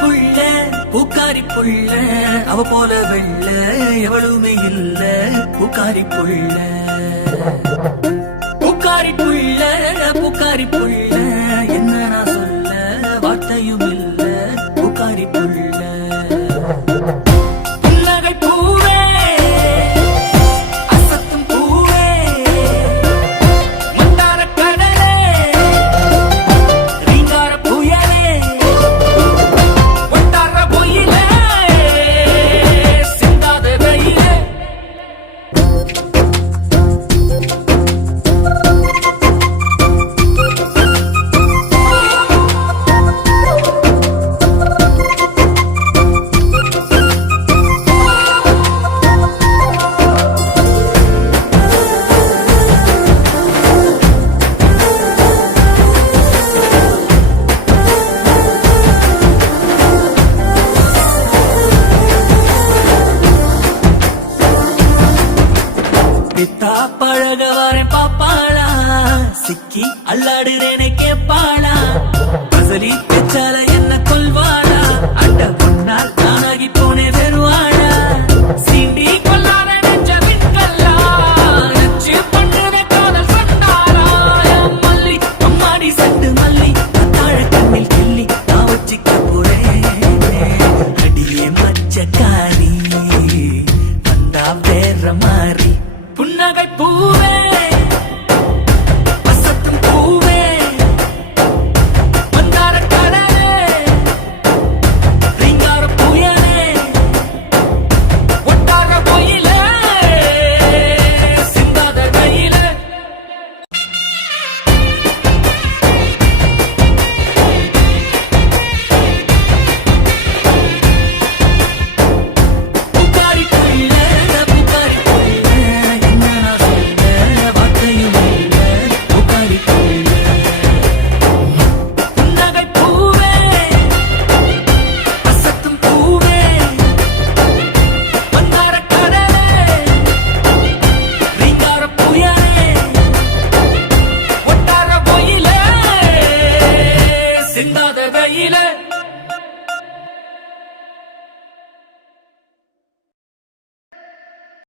புள்ள பூக்காரி புள்ள அவ போல வெள்ள எவளுமே இல்ல பூக்காரி புள்ள பூக்காரி புள்ள பூக்காரி புள்ள என்ன நான் சொல்ல வார்த்தையும் இல்ல பூக்காரி புள்ள புன்னகை பூவே அசத்தும் பூவே மந்தார கடலே ரீங்கார புயலே ஒட்டார பொயிலே சிந்தாத வெயிலே பித்தா பழக வரேன் பாப்பாளா சிக்கி அல்லாடுறேனே கேப்பாளா பசலி